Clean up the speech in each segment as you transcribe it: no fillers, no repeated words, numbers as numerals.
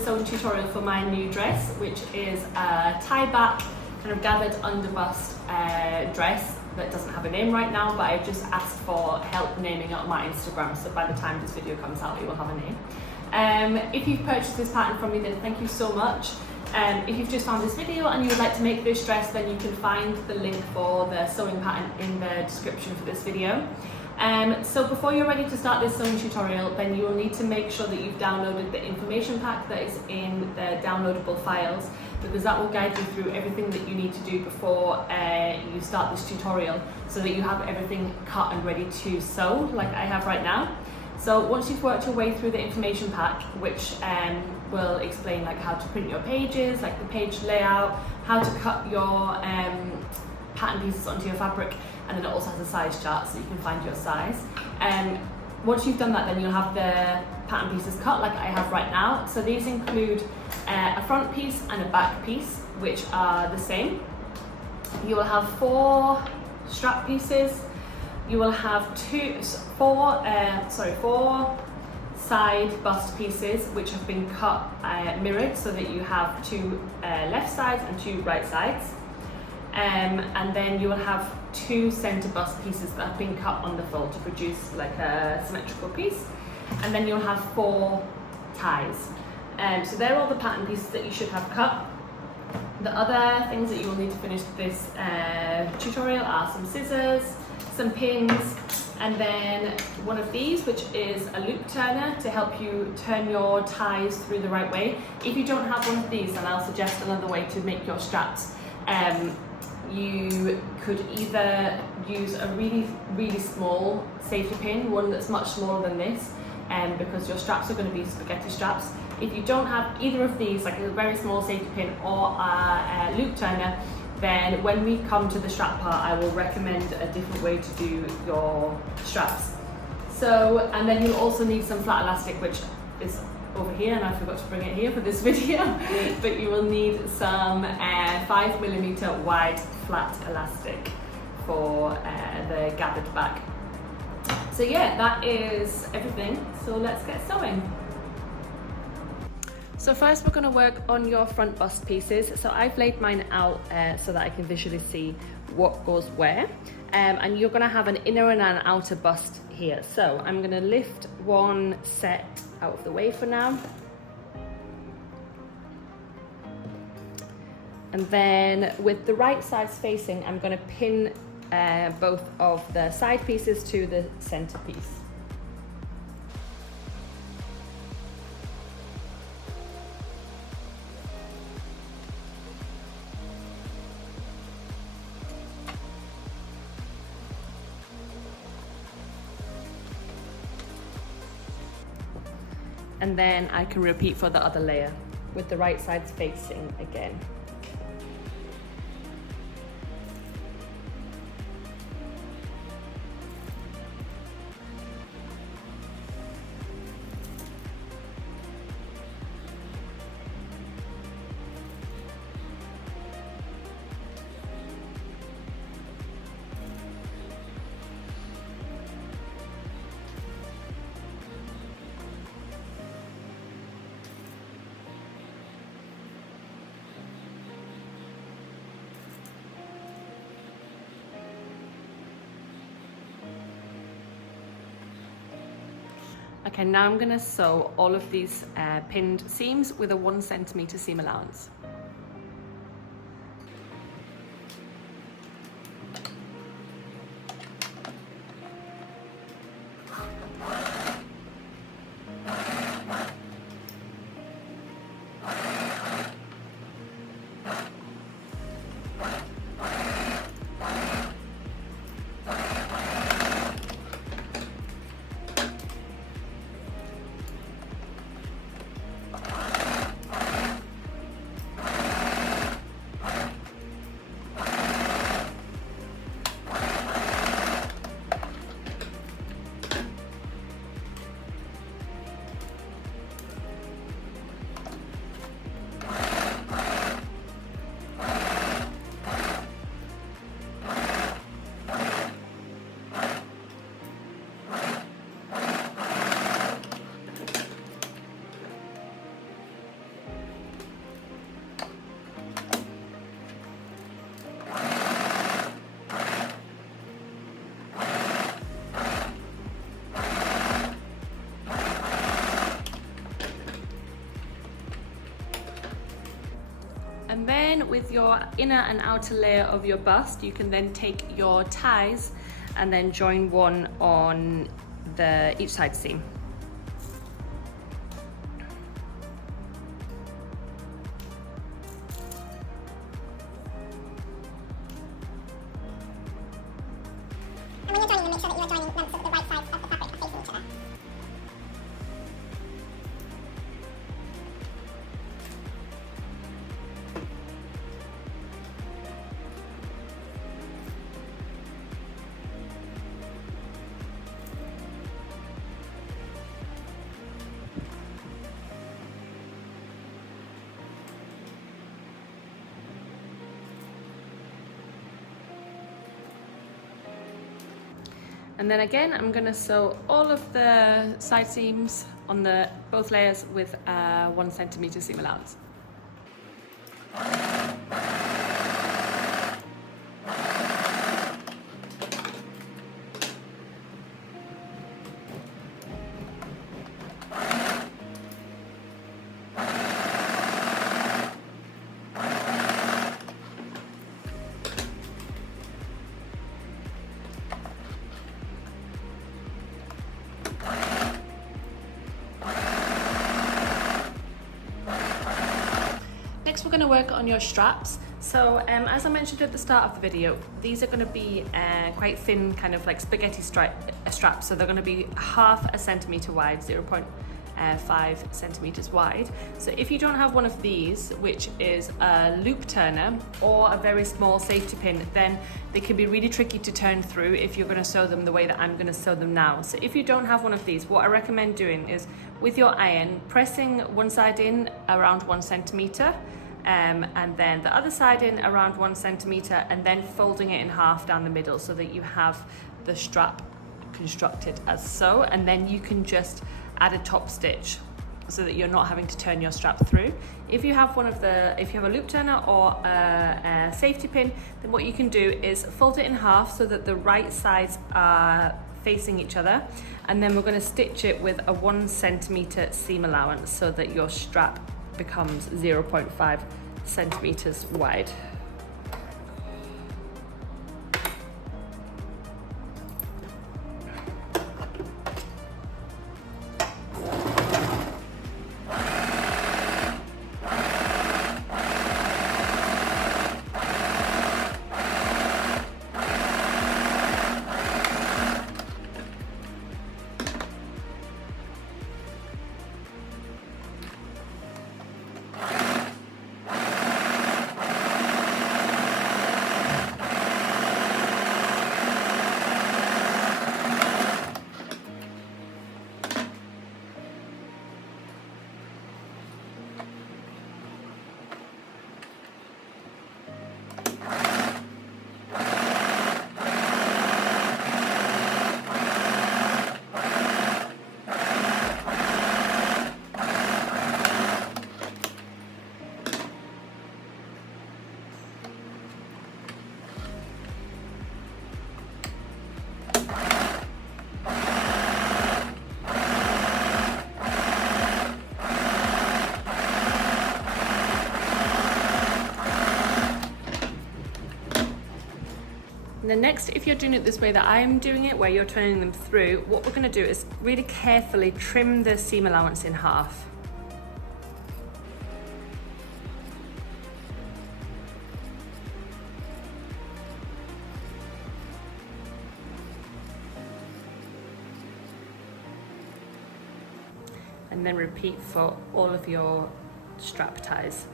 sewing tutorial for my new dress, which is a tie back, kind of gathered under bust dress that doesn't have a name right now, but I've just asked for help naming it on my Instagram, so by the time this video comes out it will have a name. If you've purchased this pattern from me, then thank you so much. If you've just found this video and you would like to make this dress, then you can find the link for the sewing pattern in the description for this video. So before you're ready to start this sewing tutorial, then you will need to make sure that you've downloaded the information pack that is in the downloadable files, because that will guide you through everything that you need to do before you start this tutorial, so that you have everything cut and ready to sew like I have right now. So once you've worked your way through the information pack, which will explain like how to print your pages, like the page layout, how to cut your pattern pieces onto your fabric, and then it also has a size chart so you can find your size. Once you've done that, then you'll have the pattern pieces cut like I have right now. So these include a front piece and a back piece, which are the same. You will have 4 strap pieces. You will have 4 side bust pieces which have been cut mirrored, so that you have 2 left sides and 2 right sides. And then you will have 2 center bust pieces that have been cut on the fold to produce like a symmetrical piece. And then you'll have 4 ties. So they're all the pattern pieces that you should have cut. The other things that you will need to finish this tutorial are some scissors, some pins, and then one of these, which is a loop turner to help you turn your ties through the right way. If you don't have one of these, then I'll suggest another way to make your straps. You could either use a really small safety pin, one that's much smaller than this, because your straps are going to be spaghetti straps. If you don't have either of these, like a very small safety pin or a loop turner, then when we come to the strap part, I will recommend a different way to do your straps. So, and then you'll also need some flat elastic, which is over here, and I forgot to bring it here for this video, but you will need some 5mm wide flat elastic for the gathered back. So yeah, that is everything, so let's get sewing. So first we're going to work on your front bust pieces. So I've laid mine out so that I can visually see what goes where, and you're going to have an inner and an outer bust here. So I'm going to lift one set out of the way for now, and then with the right sides facing, I'm going to pin both of the side pieces to the center piece. And then I can repeat for the other layer with the right sides facing again. Okay, now I'm going to sew all of these pinned seams with a 1 centimeter seam allowance. And then with your inner and outer layer of your bust, you can then take your ties and then join one on each side seam. And when you're joining them, make sure that you are joining them so that the right sides of the fabric are facing each other. And then again, I'm going to sew all of the side seams on both layers with 1 centimeter seam allowance. Next, we're going to work on your straps. So as I mentioned at the start of the video, these are going to be quite thin, kind of like spaghetti straps. So they're going to be 1/2 centimeter wide, 0.5 centimeters wide. So if you don't have one of these, which is a loop turner or a very small safety pin, then they can be really tricky to turn through if you're going to sew them the way that I'm going to sew them now. So if you don't have one of these, what I recommend doing is with your iron, pressing one side in around 1 centimeter, and then the other side in around 1 centimeter, and then folding it in half down the middle so that you have the strap constructed as so, and then you can just add a top stitch so that you're not having to turn your strap through. If you have if you have a loop turner or a safety pin, then what you can do is fold it in half so that the right sides are facing each other, and then we're going to stitch it with a 1 centimeter seam allowance so that your strap becomes 0.5 centimeters wide. And then next, if you're doing it this way that I'm doing it, where you're turning them through, what we're going to do is really carefully trim the seam allowance in half. And then repeat for all of your strap ties.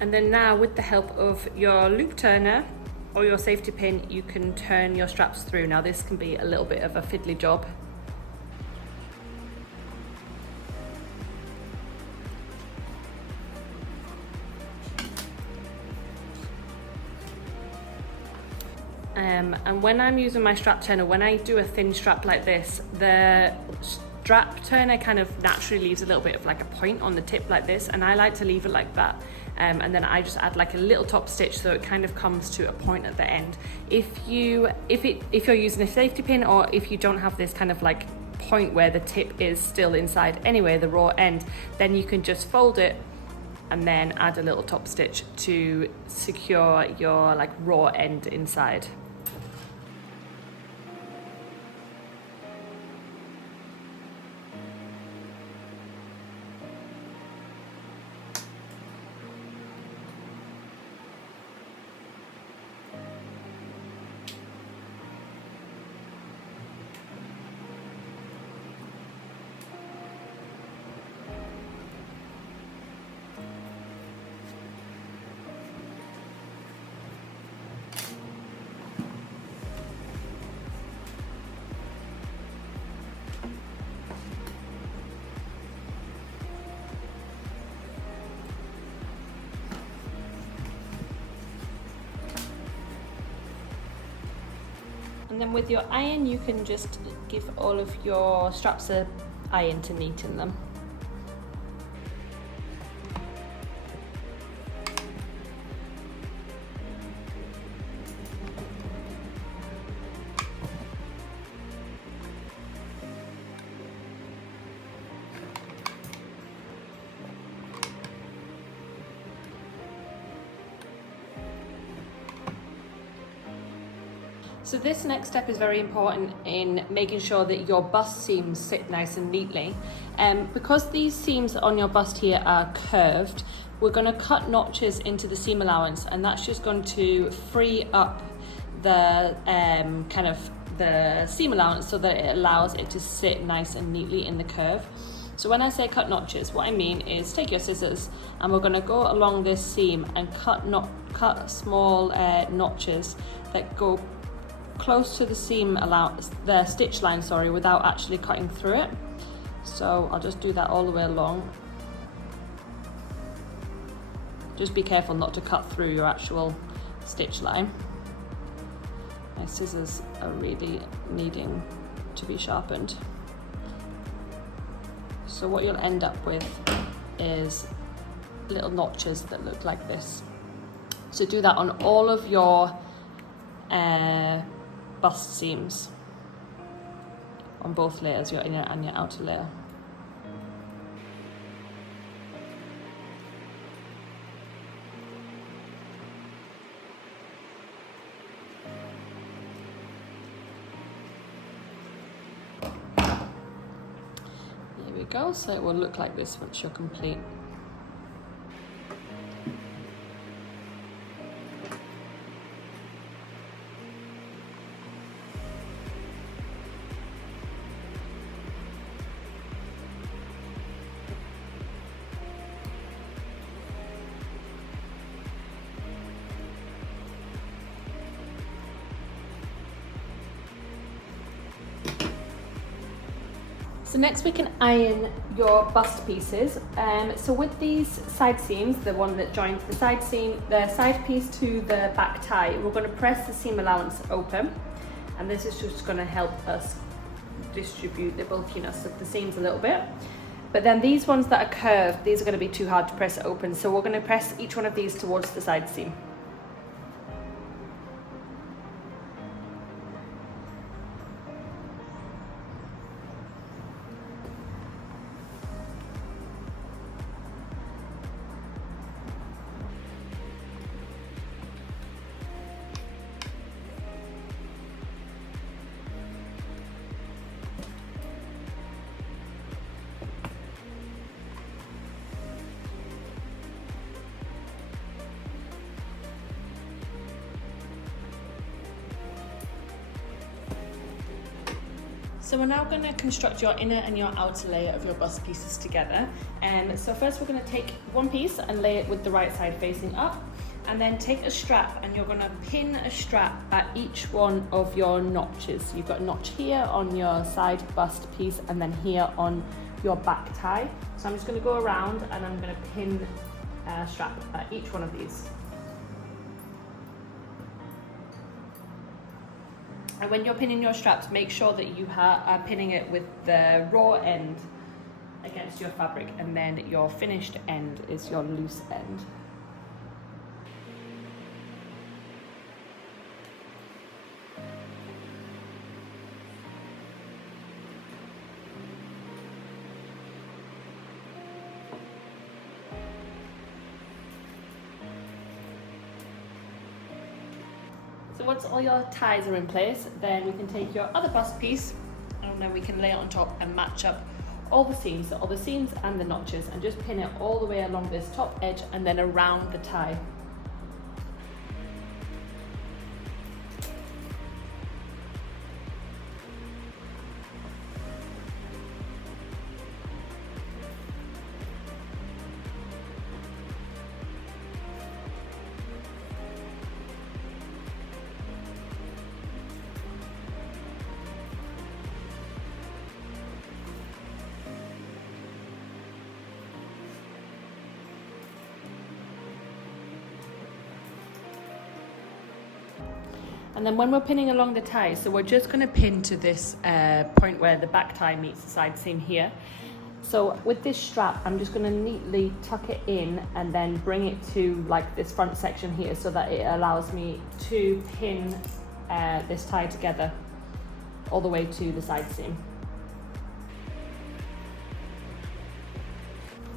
And then now, with the help of your loop turner or your safety pin, you can turn your straps through. Now this can be a little bit of a fiddly job. And when I'm using my strap turner, when I do a thin strap like this, the strap turner kind of naturally leaves a little bit of like a point on the tip like this, and I like to leave it like that. and then I just add like a little top stitch so it kind of comes to a point at the end. If you're using a safety pin, or if you don't have this kind of like point where the tip is still inside anyway, the raw end, then you can just fold it and then add a little top stitch to secure your like raw end inside. And then with your iron, you can just give all of your straps a iron to neaten them. So this next step is very important in making sure that your bust seams sit nice and neatly. Because these seams on your bust here are curved, we're going to cut notches into the seam allowance, and that's just going to free up the kind of the seam allowance so that it allows it to sit nice and neatly in the curve. So when I say cut notches, what I mean is take your scissors and we're going to go along this seam and cut small notches that go close to the seam allowance, the stitch line, sorry, without actually cutting through it. So I'll just do that all the way along. Just be careful not to cut through your actual stitch line. My scissors are really needing to be sharpened. So what you'll end up with is little notches that look like this. So do that on all of your bust seams, on both layers, your inner and your outer layer. There we go, so it will look like this once you're complete. So next we can iron your bust pieces. So with these side seams, the one that joins the side seam, the side piece to the back tie, we're going to press the seam allowance open, and this is just going to help us distribute the bulkiness of the seams a little bit. But then these ones that are curved, these are going to be too hard to press open, so we're going to press each one of these towards the side seam. So we're now going to construct your inner and your outer layer of your bust pieces together. So first we're going to take one piece and lay it with the right side facing up, and then take a strap and you're going to pin a strap at each one of your notches. You've got a notch here on your side bust piece and then here on your back tie. So I'm just going to go around and I'm going to pin a strap at each one of these. And when you're pinning your straps, make sure that you are pinning it with the raw end against your fabric, and then your finished end is your loose end. So once all your ties are in place, then we can take your other bust piece and then we can lay it on top and match up all the seams, so all the seams and the notches, and just pin it all the way along this top edge and then around the tie. And then when we're pinning along the tie, so we're just going to pin to this point where the back tie meets the side seam here. So with this strap, I'm just going to neatly tuck it in and then bring it to like this front section here so that it allows me to pin this tie together all the way to the side seam.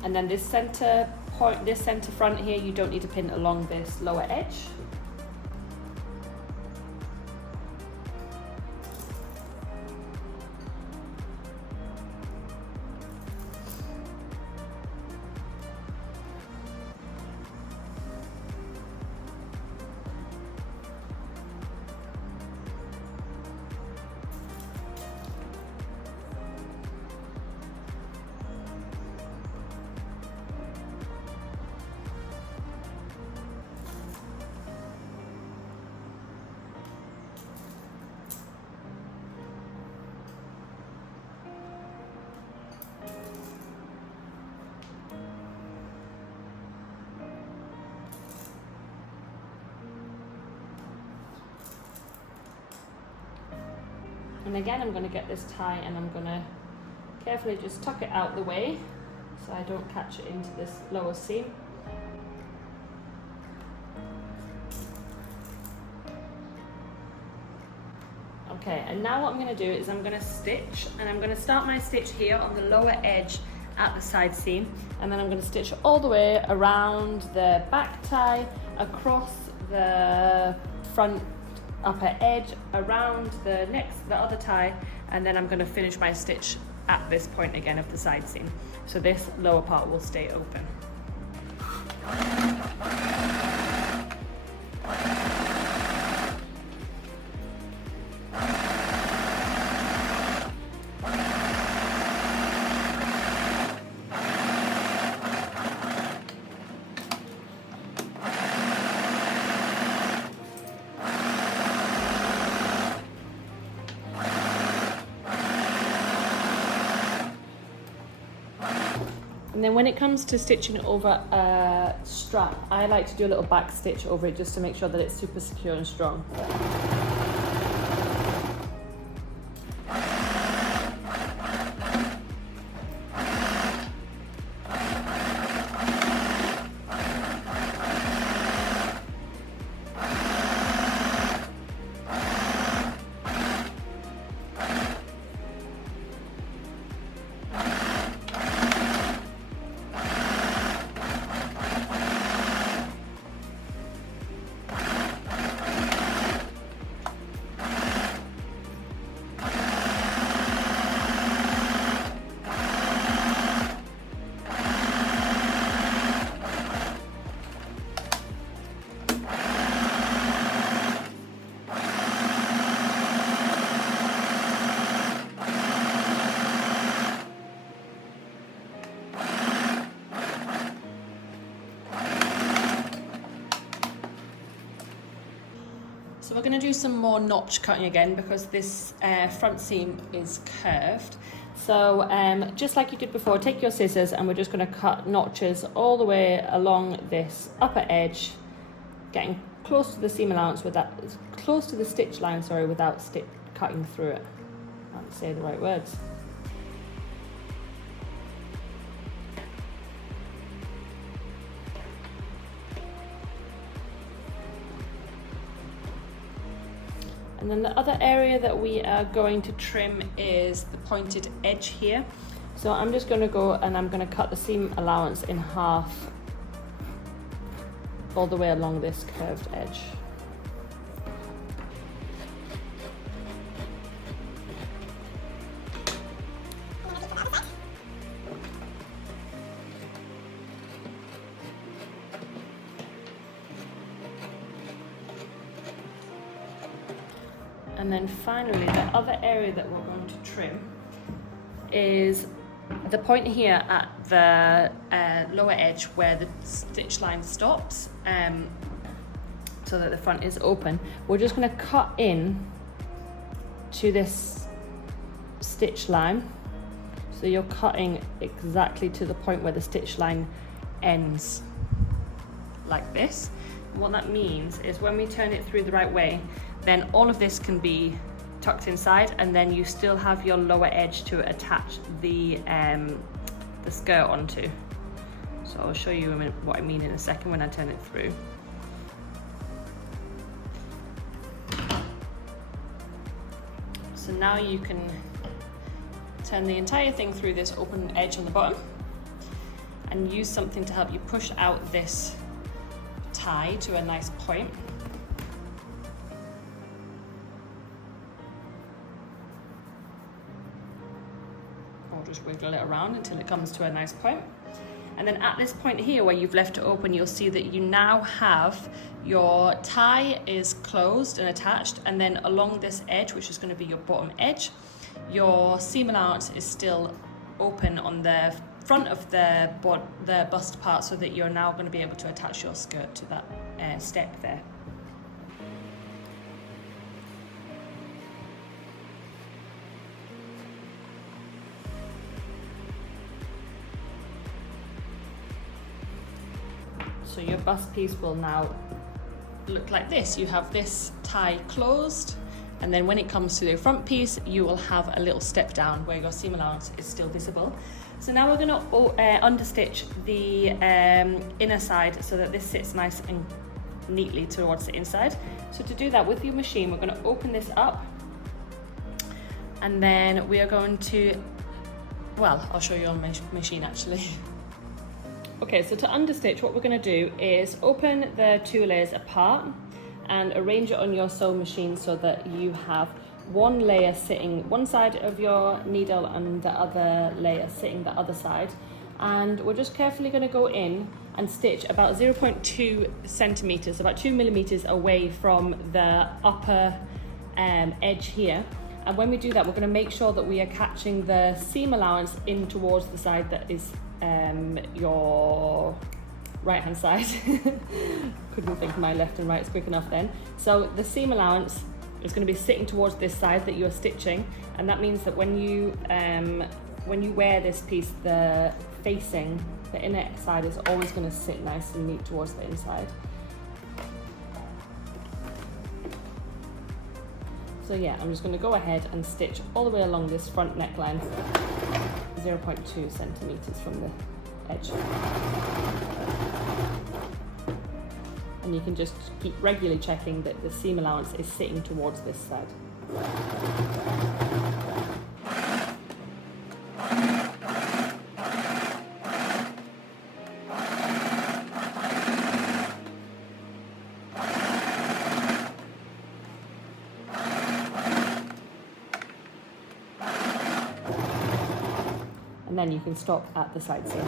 And then this center point, this center front here, you don't need to pin along this lower edge. And again, I'm going to get this tie and I'm going to carefully just tuck it out the way so I don't catch it into this lower seam. Okay, and now what I'm going to do is I'm going to stitch, and I'm going to start my stitch here on the lower edge at the side seam, and then I'm going to stitch all the way around the back tie, across the front upper edge, around the other tie, and then I'm going to finish my stitch at this point again of the side seam. So this lower part will stay open. And then when it comes to stitching over a strap, I like to do a little back stitch over it just to make sure that it's super secure and strong. So we're going to do some more notch cutting again because this front seam is curved. So just like you did before, take your scissors and we're just going to cut notches all the way along this upper edge, getting close to the seam allowance close to the stitch line, sorry, without cutting through it. I can't say the right words. And then the other area that we are going to trim is the pointed edge here. So I'm just going to go and I'm going to cut the seam allowance in half all the way along this curved edge. And then finally, the other area that we're going to trim is the point here at the lower edge where the stitch line stops, so that the front is open. We're just going to cut in to this stitch line. So you're cutting exactly to the point where the stitch line ends, like this. And what that means is when we turn it through the right way, then all of this can be tucked inside, and then you still have your lower edge to attach the skirt onto. So I'll show you what I mean in a second when I turn it through. So now you can turn the entire thing through this open edge on the bottom and use something to help you push out this tie to a nice point. Or just wiggle it around until it comes to a nice point. And then at this point here where you've left it open, you'll see that you now have your tie is closed and attached, and then along this edge, which is going to be your bottom edge, your seam allowance is still open on the front of the bust part, so that you're now going to be able to attach your skirt to that step there. So your bust piece will now look like this. You have this tie closed, and then when it comes to the front piece, you will have a little step down where your seam allowance is still visible. So now we're going to understitch the inner side so that this sits nice and neatly towards the inside. So to do that with your machine, we're going to open this up, and then we are going to, well, I'll show you on my machine actually. Okay, so to understitch, what we're going to do is open the two layers apart and arrange it on your sewing machine so that you have one layer sitting one side of your needle and the other layer sitting the other side. And we're just carefully going to go in and stitch about 0.2 centimeters, about 2 millimeters away from the upper edge here. And when we do that, we're going to make sure that we are catching the seam allowance in towards the side that is your right hand side. Couldn't think of my left and right quick enough then. So the seam allowance is going to be sitting towards this side that you're stitching, and that means that when you wear this piece, the facing, the inner side is always going to sit nice and neat towards the inside. So yeah, I'm just going to go ahead and stitch all the way along this front neckline, 0.2 centimeters from the edge. And you can just keep regularly checking that the seam allowance is sitting towards this side. And then you can stop at the side seam.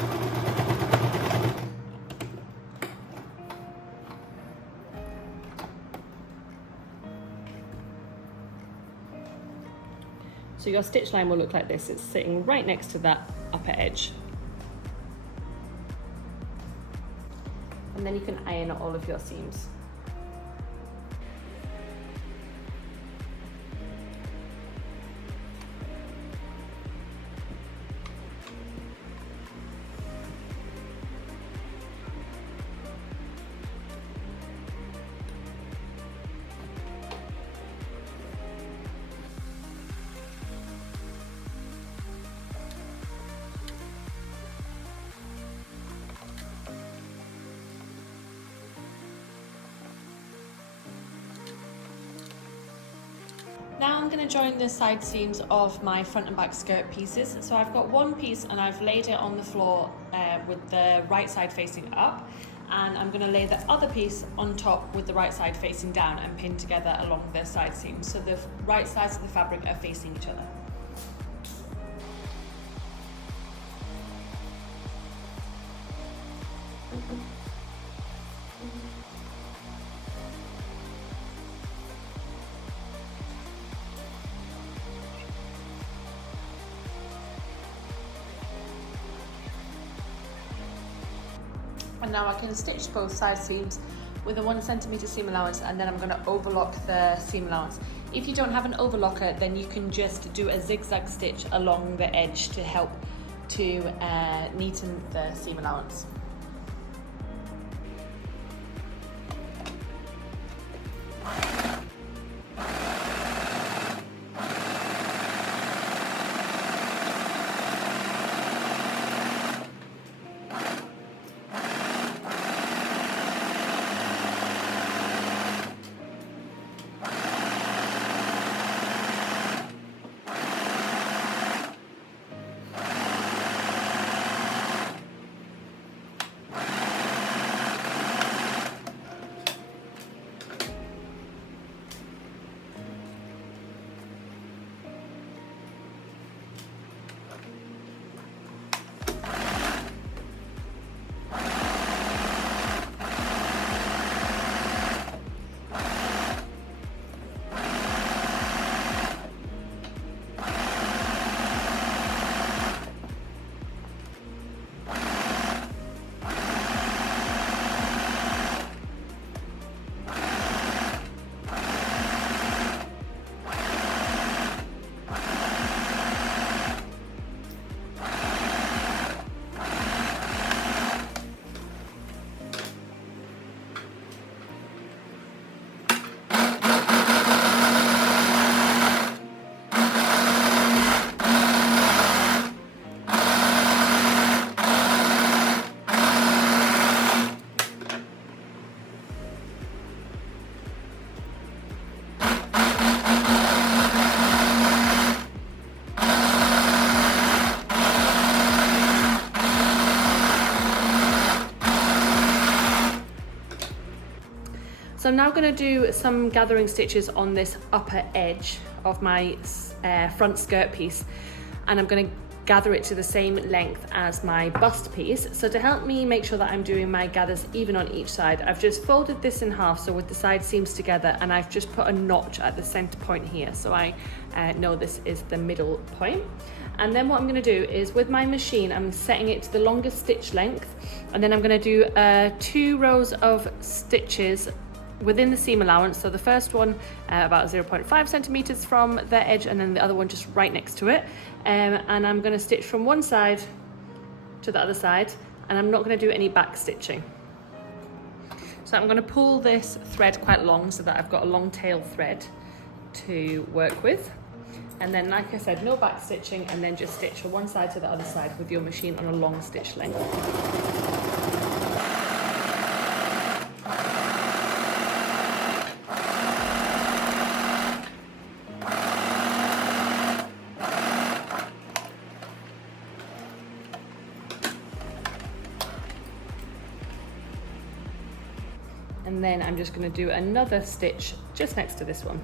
So your stitch line will look like this. It's sitting right next to that upper edge. And then you can iron all of your seams. Now I'm going to join the side seams of my front and back skirt pieces. So I've got one piece and I've laid it on the floor with the right side facing up, and I'm going to lay the other piece on top with the right side facing down and pin together along the side seams, so the right sides of the fabric are facing each other. And now I can stitch both side seams with a 1 centimetre seam allowance, and then I'm going to overlock the seam allowance. If you don't have an overlocker, then you can just do a zigzag stitch along the edge to help to neaten the seam allowance. So I'm now going to do some gathering stitches on this upper edge of my front skirt piece, and I'm going to gather it to the same length as my bust piece. So to help me make sure that I'm doing my gathers even on each side, I've just folded this in half so with the side seams together, and I've just put a notch at the center point here so I know this is the middle point. And then what I'm going to do is with my machine, I'm setting it to the longest stitch length, and then I'm going to do 2 rows of stitches within the seam allowance. So the first one about 0.5 centimeters from the edge, and then the other one just right next to it. And I'm going to stitch from one side to the other side, and I'm not going to do any back stitching. So I'm going to pull this thread quite long so that I've got a long tail thread to work with. And then, like I said, no back stitching, and then just stitch from one side to the other side with your machine on a long stitch length. And then I'm just going to do another stitch just next to this one.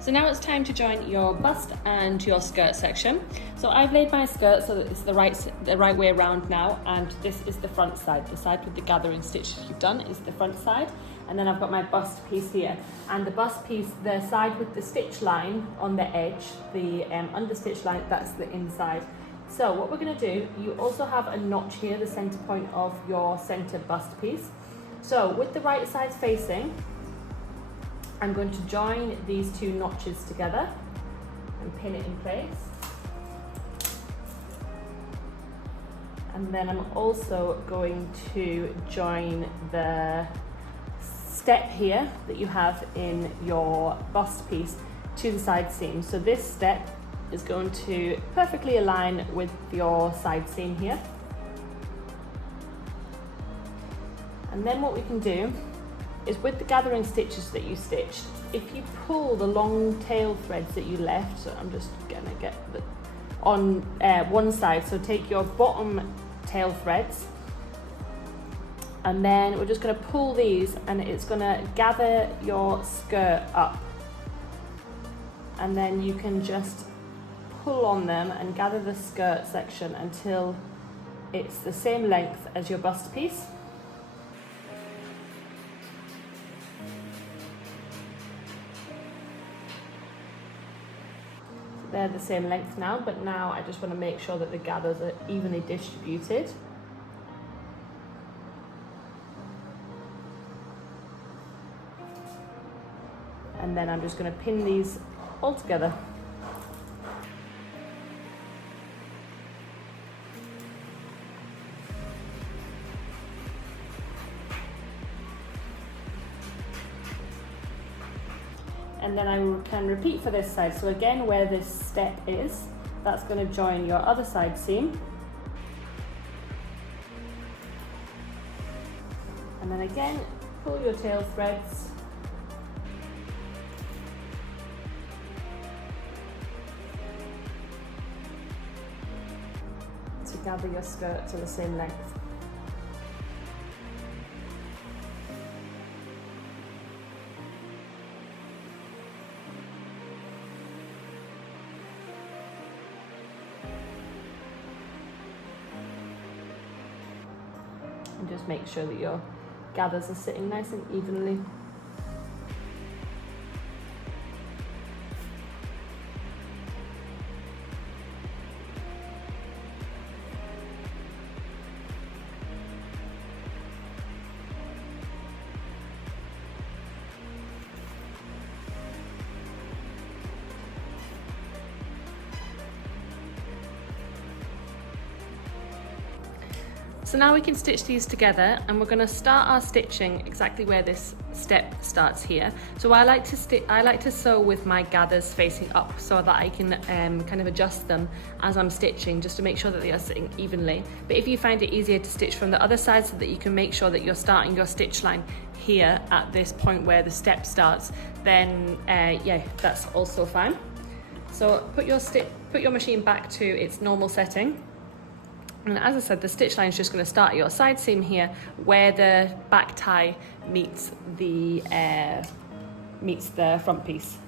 So now it's time to join your bust and your skirt section. So I've laid my skirt so that it's the right way around now, and this is the front side. The side with the gathering stitches you've done is the front side, and then I've got my bust piece here. And the bust piece, the side with the stitch line on the edge, the understitch line, that's the inside. So what we're going to do, you also have a notch here, the center point of your center bust piece. So with the right side facing, I'm going to join these 2 notches together and pin it in place. And then I'm also going to join the step here that you have in your bust piece to the side seam. So this step is going to perfectly align with your side seam here. And then what we can do is with the gathering stitches that you stitched, if you pull the long tail threads that you left, so I'm just gonna get the on one side, so take your bottom tail threads, and then we're just gonna pull these, and it's gonna gather your skirt up, and then you can just pull on them and gather the skirt section until it's the same length as your bust piece. So they're the same length now, but now I just want to make sure that the gathers are evenly distributed. And then I'm just going to pin these all together. And then I can repeat for this side. So again, where this step is, that's going to join your other side seam. And then again, pull your tail threads. To gather your skirt to the same length. And just make sure that your gathers are sitting nice and evenly. So now we can stitch these together, and we're going to start our stitching exactly where this step starts here. So I like to sew with my gathers facing up so that I can kind of adjust them as I'm stitching, just to make sure that they are sitting evenly. But if you find it easier to stitch from the other side so that you can make sure that you're starting your stitch line here at this point where the step starts, then yeah, that's also fine. So put your machine back to its normal setting. And as I said, the stitch line is just going to start at your side seam here, where the back tie meets the front piece.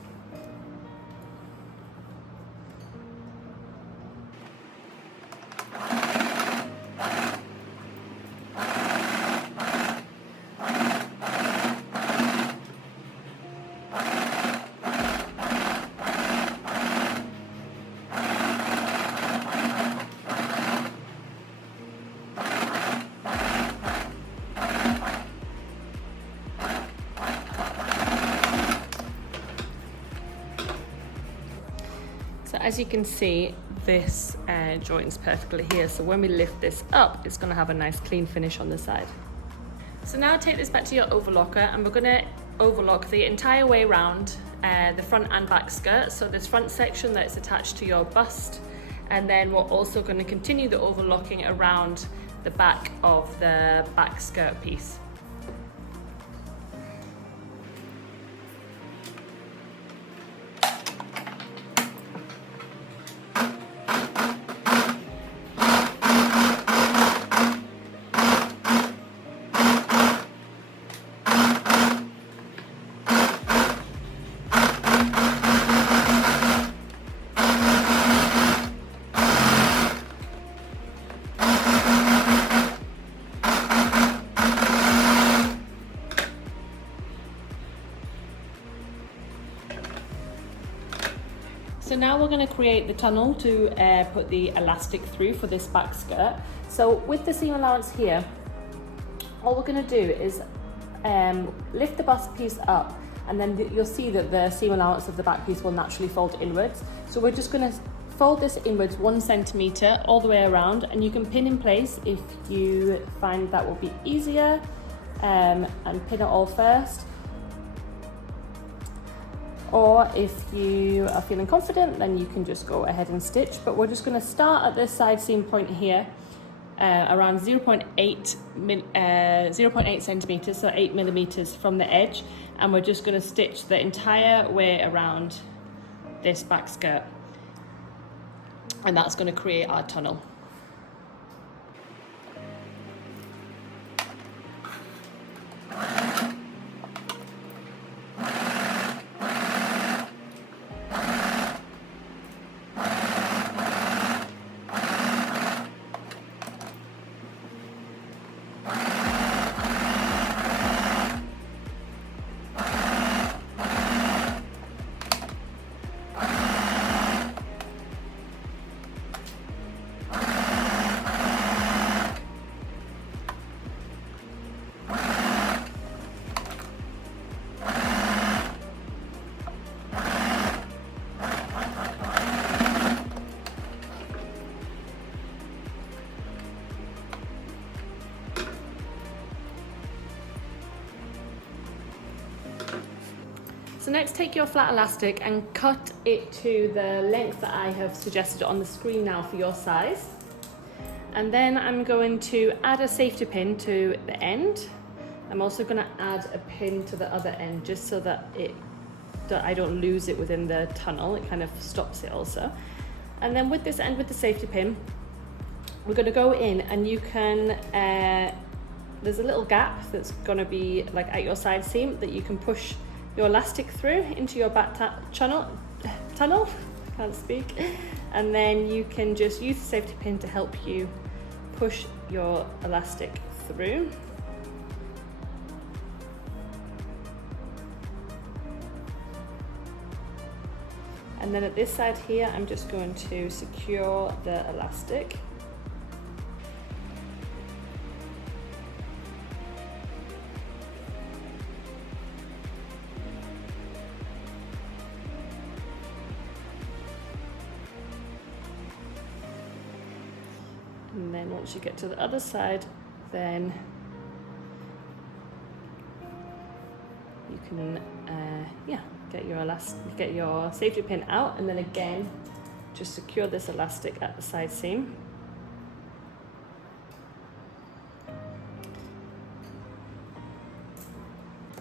So as you can see, this joins perfectly here. So when we lift this up, it's going to have a nice clean finish on the side. So now take this back to your overlocker, and we're going to overlock the entire way around the front and back skirt. So this front section that's attached to your bust, and then we're also going to continue the overlocking around the back of the back skirt piece. So now we're going to create the tunnel to put the elastic through for this back skirt. So with the seam allowance here, all we're going to do is lift the bust piece up, and then you'll see that the seam allowance of the back piece will naturally fold inwards. So we're just going to fold this inwards 1 centimetre all the way around, and you can pin in place if you find that will be easier, and pin it all first. Or if you are feeling confident, then you can just go ahead and stitch. But we're just going to start at this side seam point here, around 0.8 centimetres, so 8 millimetres from the edge. And we're just going to stitch the entire way around this back skirt. And that's going to create our tunnel. So next, take your flat elastic and cut it to the length that I have suggested on the screen now for your size. And then I'm going to add a safety pin to the end. I'm also going to add a pin to the other end just so that I don't lose it within the tunnel. It kind of stops it also. And then with this end with the safety pin, we're going to go in, and you can, there's a little gap that's going to be like at your side seam that you can push your elastic through into your back tunnel, can't speak. And then you can just use the safety pin to help you push your elastic through. And then at this side here, I'm just going to secure the elastic. And then once you get to the other side, then you can get your safety pin out, and then again just secure this elastic at the side seam.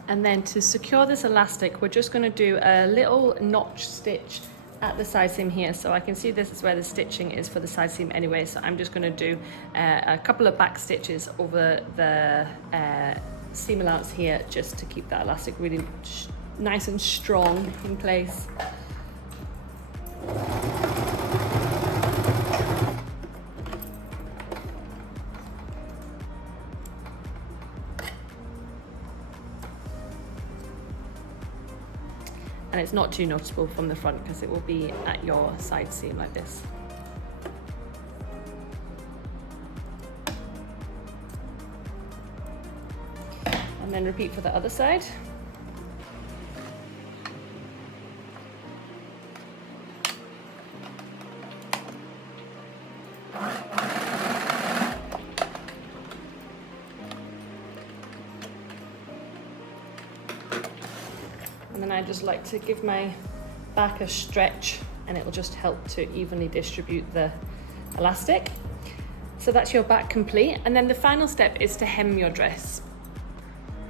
And then to secure this elastic, we're just going to do a little notch stitch at the side seam here. So I can see this is where the stitching is for the side seam anyway, so I'm just going to do a couple of back stitches over the seam allowance here just to keep that elastic really nice and strong in place. And it's not too noticeable from the front because it will be at your side seam like this. And then repeat for the other side. And then I just like to give my back a stretch, and it will just help to evenly distribute the elastic. So that's your back complete. And then the final step is to hem your dress.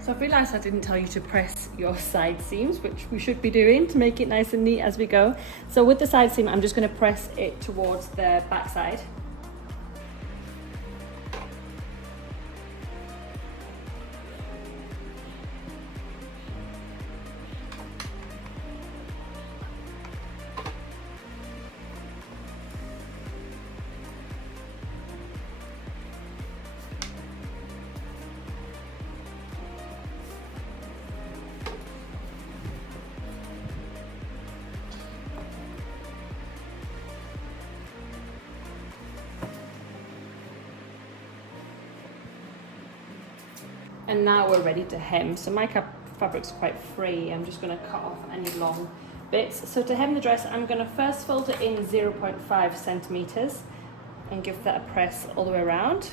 So I've realised I didn't tell you to press your side seams, which we should be doing to make it nice and neat as we go. So with the side seam, I'm just going to press it towards the back side. And now we're ready to hem. So my fabric's quite free. I'm just going to cut off any long bits. So to hem the dress, I'm going to first fold it in 0.5 centimeters and give that a press all the way around.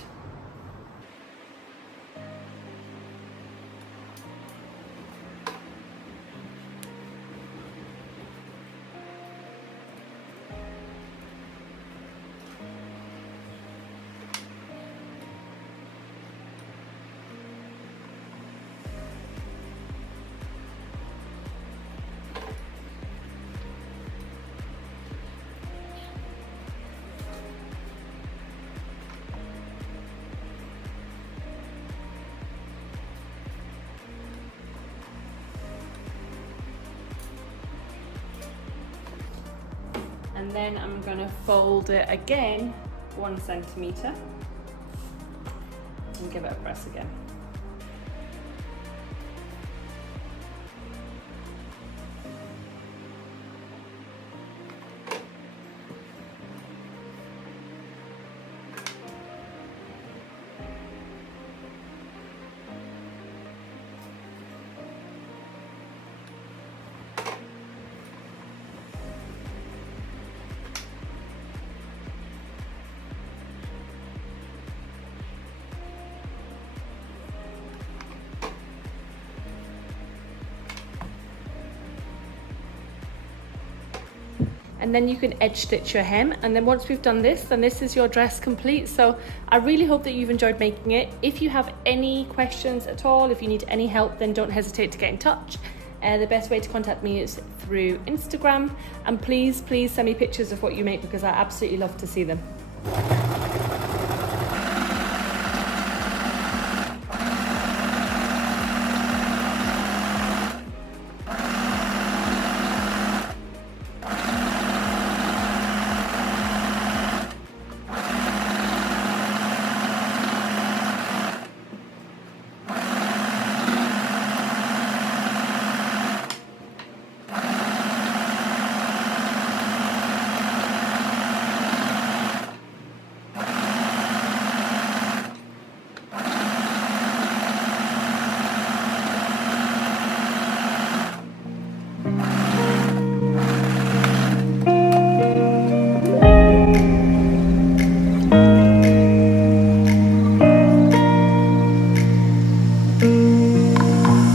And then I'm going to fold it again 1 centimeter and give it a press again. and then you can edge stitch your hem. And then once we've done this, then this is your dress complete. So I really hope that you've enjoyed making it. If you have any questions at all, if you need any help, then don't hesitate to get in touch. The best way to contact me is through Instagram, and please send me pictures of what you make, because I absolutely love to see them.